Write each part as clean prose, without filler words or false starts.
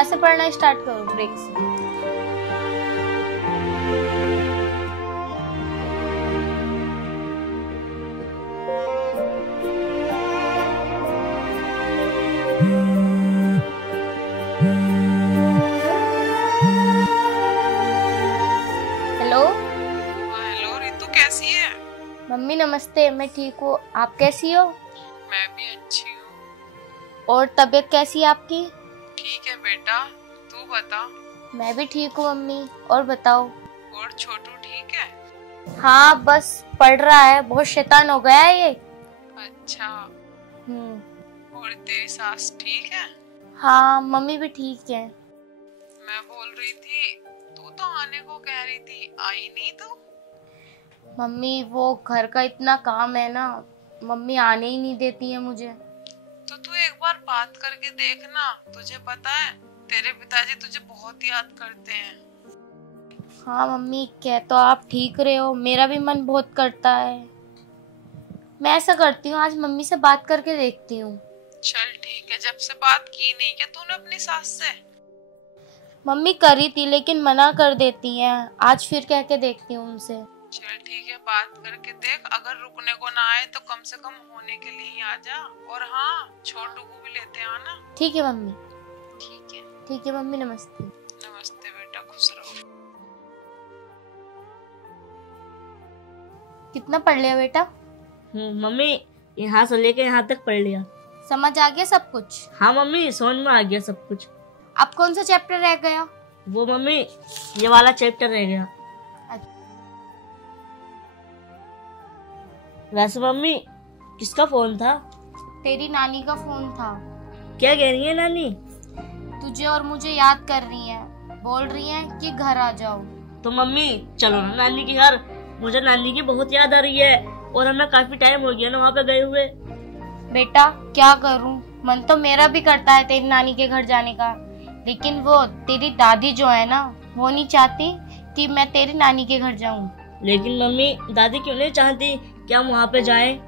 यहाँ से पढ़ना स्टार्ट करो ब्रेक से। हेलो। हेलो रितु, कैसी है? मम्मी नमस्ते, मैं ठीक हूँ, आप कैसी हो? मैं भी अच्छी हूँ। और तबीयत कैसी है आपकी? ठीक है बेटा, तू बता। मैं भी ठीक हूँ मम्मी, और बताओ। और छोटू ठीक है? हाँ बस पढ़ रहा है, बहुत शैतान हो गया है ये। अच्छा। और तेरी सास ठीक है? हाँ मम्मी भी ठीक है। मैं बोल रही थी, तू तो आने को कह रही थी, आई नहीं तू? मम्मी वो घर का इतना काम है ना, मम्मी आने ही नहीं देती है मुझे। तो तू एक बार बात करके देखना, तुझे पता है तेरे पिताजी तुझे बहुत याद करते हैं। हाँ मम्मी, कह तो आप ठीक रहे हो, मेरा भी मन बहुत करता है। मैं ऐसा करती हूँ, आज मम्मी से बात करके देखती हूँ। चल ठीक है, जब से बात की नहीं क्या तूने अपनी सास से? मम्मी करी थी लेकिन मना कर देती हैं, आज फिर कह के देखती हूँ उनसे। चल ठीक है, बात करके देख, अगर रुकने को ना आए तो कम से कम होने के लिए ही आ जा। और हाँ, छोटू को भी लेते आना। ठीक है मम्मी। ठीक है। ठीक है मम्मी, नमस्ते। नमस्ते बेटा, खुश रहो। कितना पढ़ लिया बेटा? मम्मी यहाँ से लेके यहाँ तक पढ़ लिया। समझ आ गया सब कुछ? हाँ मम्मी, समझ में आ गया सब कुछ। अब कौन सा चैप्टर रह गया? वो मम्मी ये वाला चैप्टर रह गया। वैसे मम्मी किसका फोन था? तेरी नानी का फोन था। क्या कह रही है नानी? तुझे और मुझे याद कर रही है, बोल रही है कि घर आ जाओ। तो मम्मी चलो ना नानी के घर, मुझे नानी की बहुत याद आ रही है और हमें काफी टाइम हो गया ना वहाँ पे गए हुए। बेटा क्या करूं, मन तो मेरा भी करता है तेरी नानी के घर जाने का, लेकिन वो तेरी दादी जो है ना, वो नहीं चाहती कि मैं तेरी नानी के घर जाऊं। लेकिन मम्मी दादी क्यों नहीं चाहती कि हम वहाँ पे जाएं?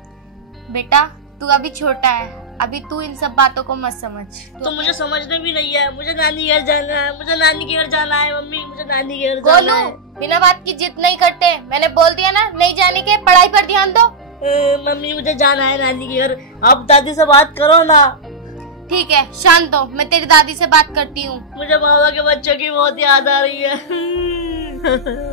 बेटा तू अभी छोटा है, अभी तू इन सब बातों को मत समझ। तो मुझे समझने भी नहीं है, मुझे नानी घर जाना है, मुझे नानी के घर जाना है मम्मी, मुझे नानी के घर जाना है। बिना बात की जिद नहीं करते, मैंने बोल दिया ना, नहीं जाने के, पढ़ाई पर ध्यान दो। मम्मी मुझे जाना है नानी के घर, आप दादी से बात करो ना। ठीक है शांत हो, मैं तेरी दादी से बात करती हूँ। मुझे मामा के बच्चों की बहुत याद आ रही है।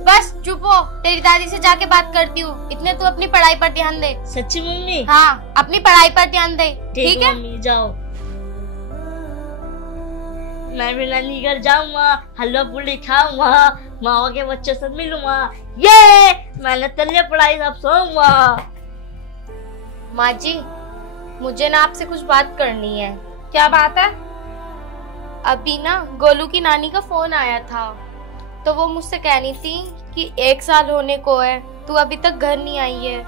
बस चुप हो, तेरी दादी से जाके बात करती हूँ, इतने तू अपनी पढ़ाई पर ध्यान दे। सच्ची मम्मी? हाँ अपनी पढ़ाई पर ध्यान दे, ठीक है मम्मी जाओ। मैं भी नानी घर जाऊंगा, हलवा पूरी खाऊंगा, मामा के बच्चों से मिलूंगा, ये मैंने तल्ले पढ़ाई सब सोऊंगा। माँ जी मुझे ना आपसे कुछ बात करनी है। क्या बात है? अभी ना गोलू की नानी का फोन आया था, तो वो मुझसे कहनी थी कि 1 साल होने को है, तू अभी तक घर नहीं आई है,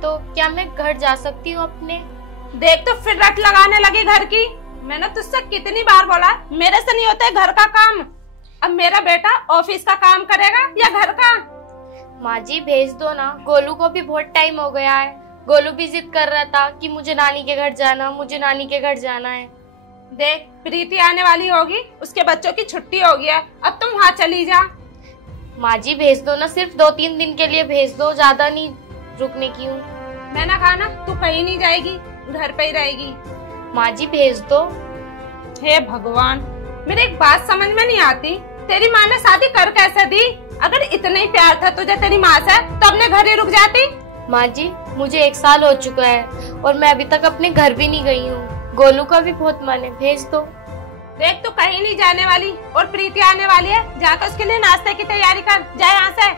तो क्या मैं घर जा सकती हूँ अपने? देख तो फिर रट लगाने लगी घर की। मैंने तुझसे कितनी बार बोला, मेरे से नहीं होता घर का काम। अब मेरा बेटा ऑफिस का काम करेगा या घर का? माँ जी भेज दो ना, गोलू को भी बहुत टाइम हो गया है, गोलू भी जिद कर रहा था कि मुझे नानी के घर जाना, मुझे नानी के घर जाना है। देख प्रीति आने वाली होगी, उसके बच्चों की छुट्टी हो गया, अब तुम वहाँ चली जा। माँ जी भेज दो ना, सिर्फ 2-3 दिन के लिए भेज दो, ज्यादा नहीं रुकने की हूँ। मैंने कहा ना तू कहीं नहीं जाएगी, घर पे ही रहेगी। माँ जी भेज दो। हे भगवान, मेरी एक बात समझ में नहीं आती, तेरी माँ ने शादी कर कैसे दी? अगर इतना ही प्यार था तुझे तेरी माँ से तो अपने घर ही रुक जाती। माँ जी मुझे 1 साल हो चुका है और मैं अभी तक अपने घर भी नहीं गई हूँ, गोलू का भी बहुत मन है, भेज दो। देख तू कहीं नहीं जाने वाली और प्रीति आने वाली है, जाकर उसके लिए नाश्ते की तैयारी कर, जा यहाँ से।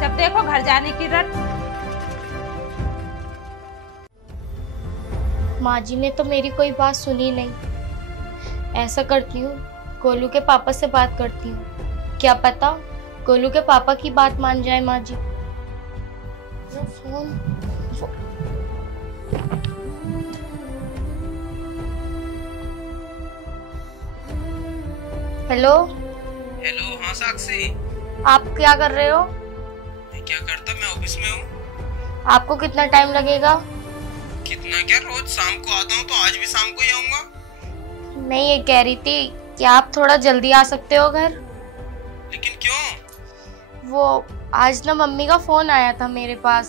जब देखो घर जाने की रट। माँ जी ने तो मेरी कोई बात सुनी नहीं। ऐसा करती हूँ, गोलू के पापा से बात करती हूँ, क्या पता गोलू के पापा की बात मान जाए माँ जी। हेलो। हेलो, हाँ साक्षी। आप क्या कर रहे हो? मैं क्या करता, मैं ऑफिस में हूँ। आपको कितना टाइम लगेगा? कितना क्या, रोज शाम को आता हूँ तो आज भी शाम को ही आऊंगा। मैं ये कह रही थी कि आप थोड़ा जल्दी आ सकते हो घर। लेकिन क्यों? वो आज ना मम्मी का फोन आया था मेरे पास,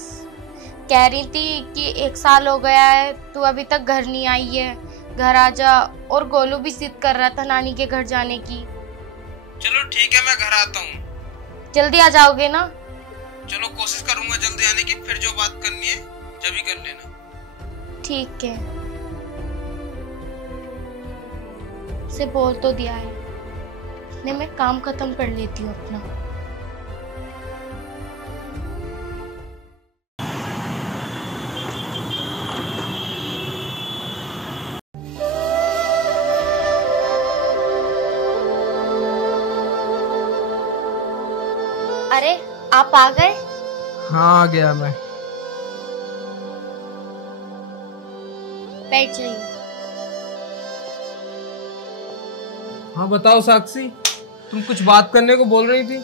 कह रही थी कि 1 साल हो गया है तू अभी तक घर नहीं आई है, घर आ जा। और गोलू भी जिद कर रहा था नानी के घर जाने की। चलो ठीक है, मैं घर आता हूँ। जल्दी आ जाओगे ना? चलो कोशिश करूंगा जल्दी आने की, फिर जो बात करनी है जब ही कर लेना। ठीक है, से बोल तो दिया है ने, मैं काम खत्म कर लेती हूँ अपना। अरे आप आ गए? हाँ आ गया मैं। बैठ जाइए। हाँ बताओ साक्षी, तुम कुछ बात करने को बोल रही थी।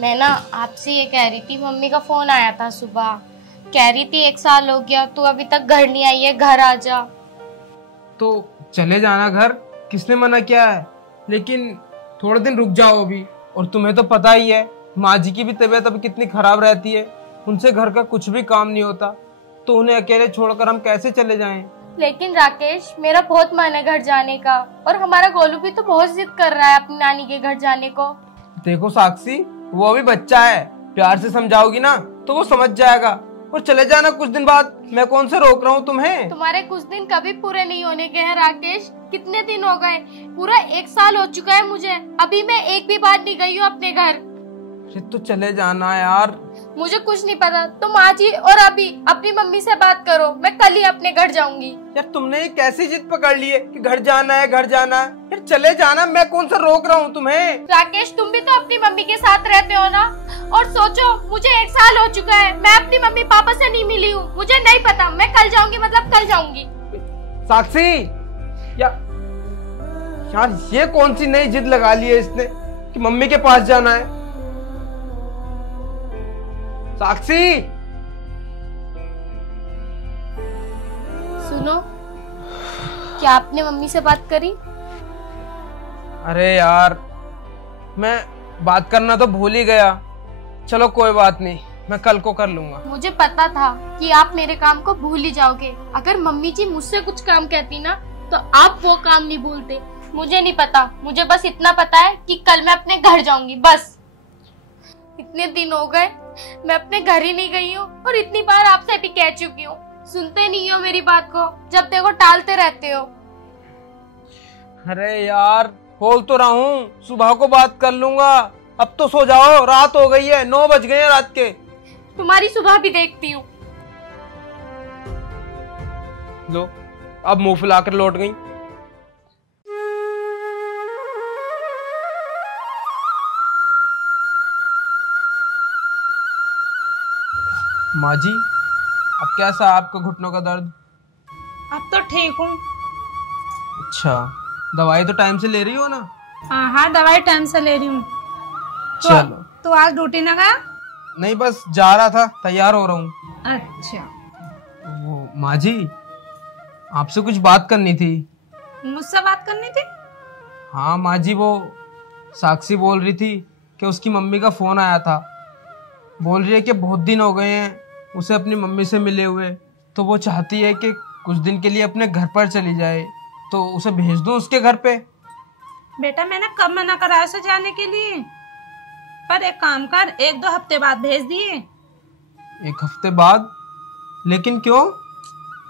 मैं ना आपसे ये कह रही थी, मम्मी का फोन आया था सुबह, कह रही थी 1 साल हो गया तू अभी तक घर नहीं आई है, घर आ जा। तो चले जाना घर, किसने मना किया है, लेकिन थोड़े दिन रुक जाओ अभी। और तुम्हें तो पता ही है माँ जी की भी तबीयत अभी कितनी खराब रहती है, उनसे घर का कुछ भी काम नहीं होता, तो उन्हें अकेले छोड़कर हम कैसे चले जाएं? लेकिन राकेश, मेरा बहुत मन है घर जाने का, और हमारा गोलू भी तो बहुत जिद कर रहा है अपनी नानी के घर जाने को। देखो साक्षी, वो अभी बच्चा है, प्यार से समझाओगी ना तो वो समझ जाएगा। और चले जाना कुछ दिन बाद, मैं कौन से रोक रहा हूँ तुम्हें। तुम्हारे कुछ दिन कभी पूरे नहीं होने के हैं राकेश। कितने दिन हो गए, पूरा 1 साल हो चुका है मुझे, अभी मैं एक भी बार नहीं गई हूँ अपने घर। तो चले जाना यार। मुझे कुछ नहीं पता, तुम आज ही और अभी अपनी मम्मी से बात करो, मैं कल ही अपने घर जाऊंगी। यार तुमने ये कैसी जिद पकड़ ली है कि घर जाना है, घर जाना है। यार चले जाना, मैं कौन सा रोक रहा हूँ तुम्हें। राकेश, तुम भी तो अपनी मम्मी के साथ रहते हो ना। और सोचो, मुझे 1 साल हो चुका है, मैं अपनी मम्मी पापा से नहीं मिली हूँ, मुझे नहीं पता। मैं कल जाऊंगी, मतलब कल जाऊंगी। साक्षी, यार ये कौन सी नई जिद लगा ली है इसने कि मम्मी के पास जाना है। साक्षी सुनो, क्या आपने मम्मी से बात करी? अरे यार, मैं बात करना तो भूल ही गया। चलो कोई बात नहीं, मैं कल को कर लूंगा। मुझे पता था कि आप मेरे काम को भूल ही जाओगे। अगर मम्मी जी मुझसे कुछ काम कहती ना तो आप वो काम नहीं भूलते। मुझे नहीं पता, मुझे बस इतना पता है कि कल मैं अपने घर जाऊंगी, बस। इतने दिन हो गए मैं अपने घर ही नहीं गई हूँ, और इतनी बार आपसे भी कह चुकी हूँ, सुनते नहीं हो मेरी बात को, जब देखो टालते रहते हो। अरे यार, बोल तो रहा हूँ सुबह को बात कर लूंगा। अब तो सो जाओ, रात हो गई है, 9 बज गए हैं रात के। तुम्हारी सुबह भी देखती हूँ। लो, अब मुंह फुलाकर लौट गई। माँ जी, अब कैसा आपका घुटनों का दर्द? अब तो ठीक हूँ। अच्छा, दवाई तो टाइम से ले रही हो ना? हाँ, दवाई टाइम से ले रही हूँ। चलो। तो आज ड्यूटी न गया? नहीं, बस जा रहा था, तैयार हो रहा हूँ। अच्छा। वो माँ जी, आपसे कुछ बात करनी थी। मुझसे बात करनी थी? हाँ माँ जी, वो साक्षी बोल रही थी कि उसकी मम्मी का फोन आया था। बोल रही है कि बहुत दिन हो गए हैं उसे अपनी मम्मी से मिले हुए, तो वो चाहती है कि कुछ दिन के लिए अपने घर पर चली जाए, तो उसे भेज दूँ उसके घर पे। बेटा, मैंने कब मना करा उसे जाने के लिए? पर एक काम कर, 1-2 हफ्ते बाद भेज दिए। 1 हफ्ते बाद? लेकिन क्यों?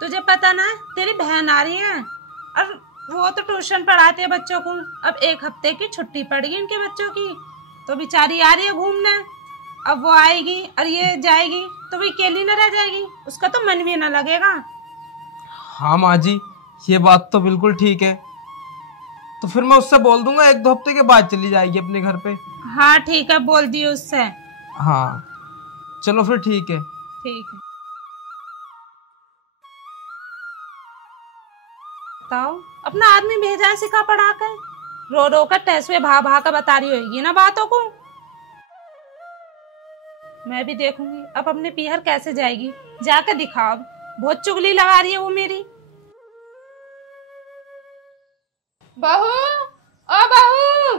तुझे पता ना, तेरी बहन आ रही है और वो तो ट्यूशन पढ़ाते हैं बच्चों को। अब 1 हफ्ते की छुट्टी पड़ गई इनके बच्चों की, तो बेचारी आ रही है घूमने। अब वो आएगी और ये जाएगी तो वो अकेली न रह जाएगी, उसका तो मन भी न लगेगा। हाँ माँ जी, ये बात तो बिल्कुल ठीक है। तो फिर मैं उससे बोल दूंगा 1-2 हफ्ते के बाद चली जाएगी अपने घर पे। हाँ ठीक है, बोल दिए उससे। हाँ चलो फिर ठीक है। ठीक है। बताओ, अपना आदमी भेजा है सिखा पढ़ा कर, रो रो कर टेस्ट में भा भा कर बता रही होगी ना बातों को। मैं भी देखूंगी अब अपने पीहर कैसे जाएगी, जाकर दिखाओ। बहुत चुगली लगा रही है वो मेरी। बहू, ओ बहू,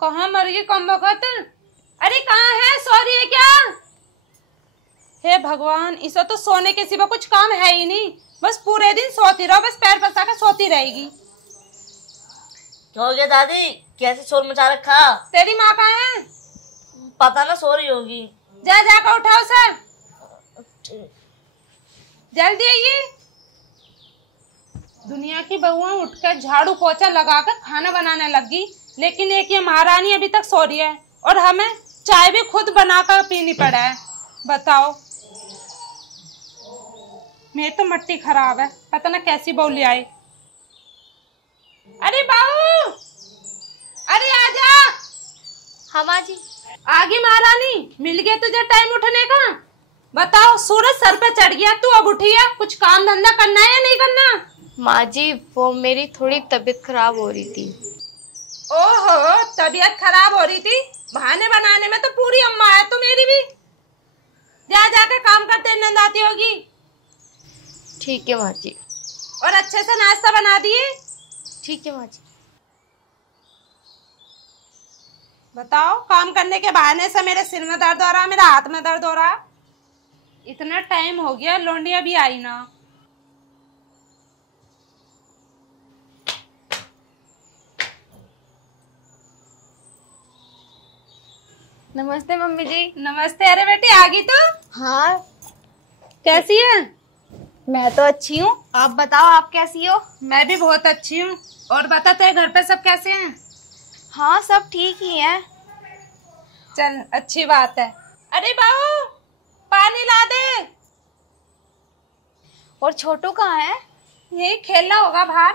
कहाँ मर गई कम वक्त? अरे कहाँ है, सो रही है क्या? हे भगवान, इसे तो सोने के सिवा कुछ काम है ही नहीं, बस पूरे दिन सोती रहो, बस पैर पसा कर सोती रहेगी। क्या हो गया दादी, कैसे शोर मचा रखा? तेरी माँ कहाँ है? पता ना, सो रही होगी। जा जाकर उठाओ सर, जल्दी आइए। दुनिया की बहुआं उठकर झाड़ू पोछा लगाकर खाना बनाने लगी, लेकिन एक ये महारानी अभी तक सो रही है और हमें चाय भी खुद बनाकर पीनी पड़ा है। बताओ, मेरी तो मट्टी खराब है, पता ना कैसी बहू ले आए। अरे बहू, अरे आजा। हाँ माँ जी। आगे महारानी, मिल गया तुझे टाइम उठने का? बताओ, सूरज सर पे चढ़ गया, तू अब उठी है, कुछ काम धंधा करना है या नहीं करना? माँ जी, वो मेरी थोड़ी तबीयत खराब हो रही थी। ओहो, तबीयत खराब हो रही थी? बहाने बनाने में तो पूरी अम्मा है तू मेरी भी। जा जाकर काम करते नींद आती होगी। ठीक है माँ जी। और अच्छे से नाश्ता बना दिए? ठीक है माँ जी। बताओ, काम करने के बहाने से मेरे सिर में दर्द हो रहा, मेरा हाथ में दर्द हो रहा। इतना टाइम हो गया, लौंडिया भी आई ना। नमस्ते मम्मी जी। नमस्ते। अरे बेटी, आ गई तू? हाँ, कैसी है? मैं तो अच्छी हूँ, आप बताओ आप कैसी हो? मैं भी बहुत अच्छी हूँ। और बता, तेरे घर पे सब कैसे हैं? हाँ, सब ठीक ही है। चल, अच्छी बात है। अरे बहू, पानी ला दे। और छोटू कहाँ है? यही खेल रहा होगा बाहर।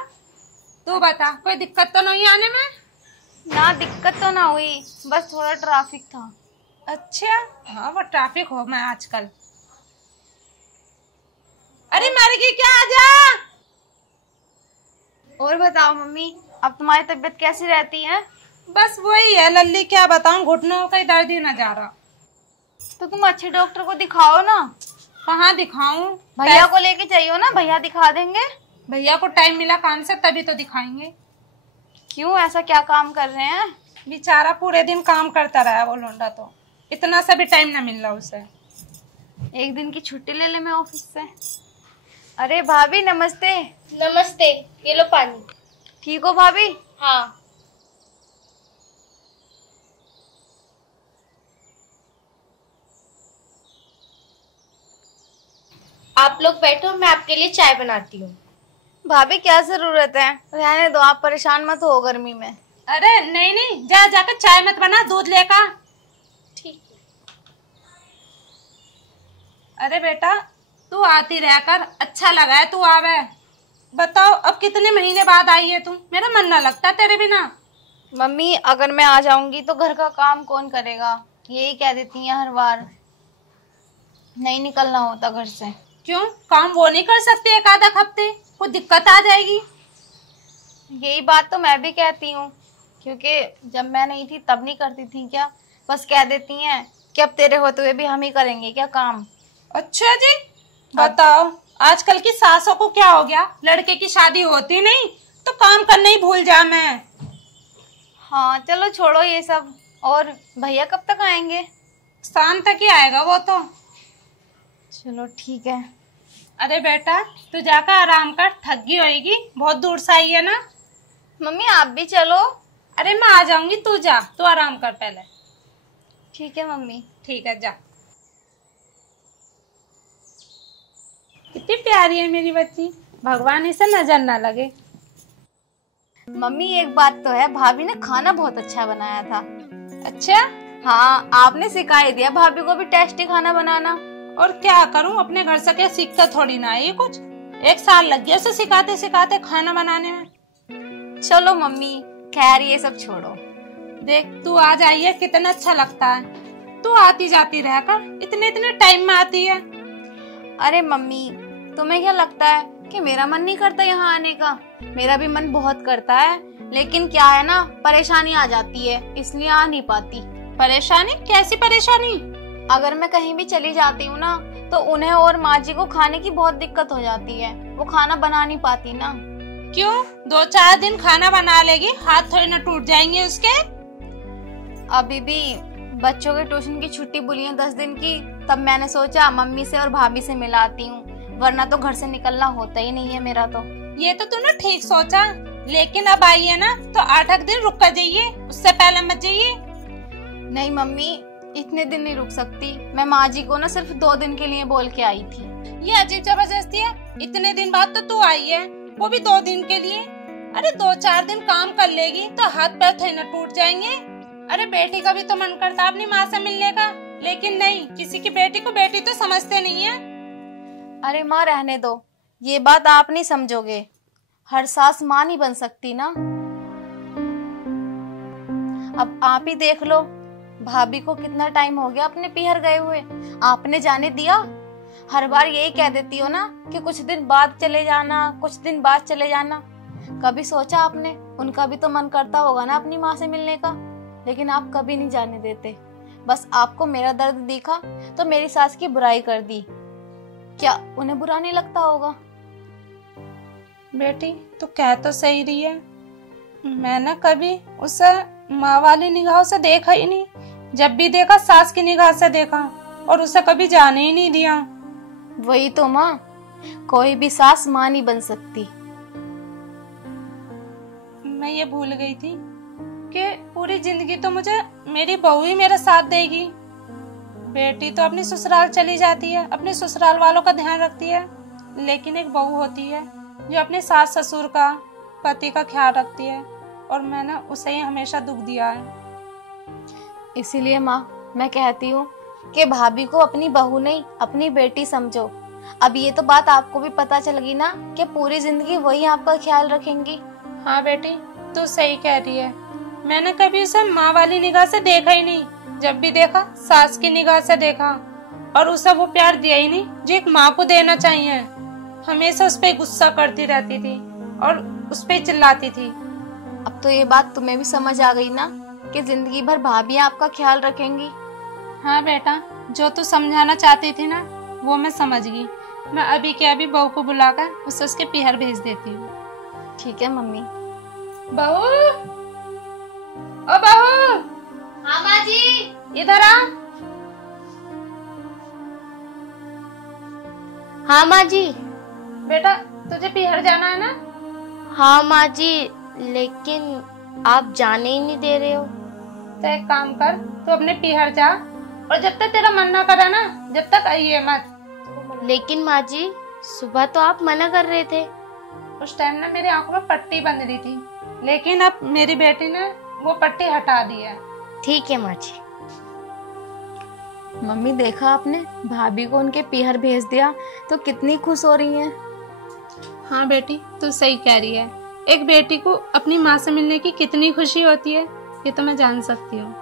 तू बता, कोई दिक्कत तो नहीं आने में? ना, दिक्कत तो ना हुई, बस थोड़ा ट्रैफिक था। अच्छा, हाँ वो ट्रैफिक हो मैं आजकल। अरे मर गई क्या, आजा। और बताओ मम्मी, अब तुम्हारी तबीयत कैसी रहती है? बस वही है लल्ली, क्या बताऊं, घुटनों का दर्द ही न जा रहा। तो तुम अच्छे डॉक्टर को दिखाओ ना। कहाँ दिखाऊं? भैया को लेके जाइयो ना, भैया दिखा देंगे। भैया को टाइम मिला काम से तभी तो दिखाएंगे। क्यों, ऐसा क्या काम कर रहे हैं? बेचारा पूरे दिन काम करता रहा वो लोंडा, तो इतना सा भी टाइम ना मिल रहा उसे। एक दिन की छुट्टी ले ले मैं ऑफिस से। अरे भाभी नमस्ते। नमस्ते, ये लो पानी। ठीक हो भाभी? हाँ। आप लोग बैठो, मैं आपके लिए चाय बनाती हूँ। भाभी क्या जरूरत है, रहने दो, आप परेशान मत हो गर्मी में। अरे नहीं नहीं, जा जाकर चाय मत बना, दूध लेकर। ठीक है। अरे बेटा, तू आती रहकर अच्छा लगा है, तू आवे। बताओ, अब कितने महीने बाद आई है तू? मेरा मन ना लगता तेरे बिना। मम्मी, अगर मैं आ जाऊंगी तो घर का काम कौन करेगा, यही कह देती हैं हर बार। नहीं निकलना होता घर से। क्यों, काम वो नहीं कर सकती एक आधा हफ्ते? कुछ दिक्कत आ जाएगी। यही बात तो मैं भी कहती हूँ, क्योंकि जब मैं नहीं थी तब नहीं करती थी क्या? बस कह देती हैं कि अब तेरे होते हुए भी हम ही करेंगे क्या काम। अच्छा जी, बताओ आजकल की सासों को क्या हो गया? लड़के की शादी होती नहीं तो काम करना ही भूल जा मैं। हाँ चलो छोड़ो ये सब। और भैया कब तक आएंगे? शाम तक ही आएगा वो तो। चलो ठीक है। अरे बेटा, तू जाकर आराम कर, थक गई होगी, बहुत दूर से आई है ना। मम्मी आप भी चलो। अरे मैं आ जाऊंगी, तू जा, तू आराम कर पहले। ठीक है मम्मी। ठीक है, जा। कितनी प्यारी है मेरी बच्ची, भगवान इसे नजर ना लगे। मम्मी एक बात तो है, भाभी ने खाना बहुत अच्छा बनाया था। अच्छा? हाँ, आपने सिखा ही दिया भाभी को भी टेस्टी खाना बनाना। और क्या करूं, अपने घर से क्या सीख कर थोड़ी ना आई कुछ। 1 साल लग गया उसे सिखाते सिखाते खाना बनाने में। चलो मम्मी, खैर ये सब छोड़ो। देख, तू आ जाइए कितना अच्छा लगता है। तू आती जाती रहकर इतने इतने टाइम में आती है। अरे मम्मी, तुम्हें क्या लगता है कि मेरा मन नहीं करता यहाँ आने का? मेरा भी मन बहुत करता है, लेकिन क्या है ना, परेशानी आ जाती है, इसलिए आ नहीं पाती। परेशानी? कैसी परेशानी? अगर मैं कहीं भी चली जाती हूँ ना, तो उन्हें और माँ जी को खाने की बहुत दिक्कत हो जाती है, वो खाना बना नहीं पाती ना। क्यों? 2-4 दिन खाना बना लेगी, हाथ थोड़ी ना टूट जाएंगे उसके। अभी भी बच्चों के ट्यूशन की छुट्टी बुली है 10 दिन की, तब मैंने सोचा मम्मी से और भाभी से मिलाती हूँ, वरना तो घर से निकलना होता ही नहीं है मेरा तो। ये तो तूने ठीक सोचा, लेकिन अब आई है ना तो 8 दिन रुक कर जाइए, उससे पहले मत जाइए। नहीं मम्मी, इतने दिन नहीं रुक सकती। मैं माँ जी को ना सिर्फ 2 दिन के लिए बोल के आई थी। ये अजीब जबरदस्ती है, इतने दिन बाद तो तू आई है, वो भी 2 दिन के लिए। अरे 2-4 दिन काम कर लेगी तो हाथ पैर थोड़ी ना टूट जाएंगे। अरे बेटी का भी तो मन करता अपनी माँ से मिलने का, लेकिन नहीं, किसी की बेटी को बेटी तो समझते नहीं है। अरे माँ रहने दो, ये बात आप नहीं समझोगे। हर सास माँ नहीं बन सकती ना। अब आप ही देख लो, भाभी को कितना टाइम हो गया अपने पीहर गए हुए, आपने जाने दिया? हर बार यही कह देती हो ना कि कुछ दिन बाद चले जाना, कुछ दिन बाद चले जाना। कभी सोचा आपने, उनका भी तो मन करता होगा ना अपनी माँ से मिलने का, लेकिन आप कभी नहीं जाने देते। बस आपको मेरा दर्द दिखा तो मेरी सास की बुराई कर दी। क्या उन्हें बुरा नहीं लगता होगा? बेटी तू कह तो सही रही है, मैंने कभी उसे माँ वाली निगाहों से देखा ही नहीं। जब भी देखा सास की निगाह से देखा, और उसे कभी जाने ही नहीं दिया। वही तो माँ, कोई भी सास माँ नहीं बन सकती। मैं ये भूल गई थी कि पूरी जिंदगी तो मुझे मेरी बहू ही मेरा साथ देगी। बेटी तो अपनी ससुराल चली जाती है, अपने ससुराल वालों का ध्यान रखती है, लेकिन एक बहू होती है जो अपने सास ससुर का, पति का ख्याल रखती है, और मैंने उसे ही हमेशा दुख दिया है। इसीलिए माँ मैं कहती हूँ कि भाभी को अपनी बहू नहीं अपनी बेटी समझो। अब ये तो बात आपको भी पता चल गई ना कि पूरी जिंदगी वही आपका ख्याल रखेंगी। हाँ बेटी तू सही कह रही है, मैंने कभी उसे माँ वाली निगाह से देखा ही नहीं। जब भी देखा सास की निगाह से देखा, और उसे वो प्यार दिया ही नहीं जो एक माँ को देना चाहिए। हमेशा उस पर गुस्सा करती रहती थी और उस पर चिल्लाती थी। अब तो ये बात तुम्हें भी समझ आ गई ना कि जिंदगी भर भाभी आपका ख्याल रखेंगी। हाँ बेटा, जो तू समझाना चाहती थी ना वो मैं समझ गई। मैं अभी के अभी बहू को बुलाकर उसे उसके पीहर भेज देती हूँ। ठीक है मम्मी। बहू, ओ बहू। हाँ माँ जी। इधर आ। हाँ माँ जी। बेटा तुझे पीहर जाना है ना? हाँ माँ जी, लेकिन आप जाने ही नहीं दे रहे हो। तो एक काम कर, तू अपने पीहर जा, और जब तक तेरा मन ना करे ना, जब तक आइए मत। लेकिन माँ जी, सुबह तो आप मना कर रहे थे। उस टाइम ना मेरी आंखों में पट्टी बंध रही थी, लेकिन अब मेरी बेटी ने वो पट्टी हटा दी है। ठीक है माँ जी। मम्मी देखा आपने, भाभी को उनके पीहर भेज दिया तो कितनी खुश हो रही हैं। हाँ बेटी तू सही कह रही है, एक बेटी को अपनी माँ से मिलने की कितनी खुशी होती है ये तो मैं जान सकती हूँ।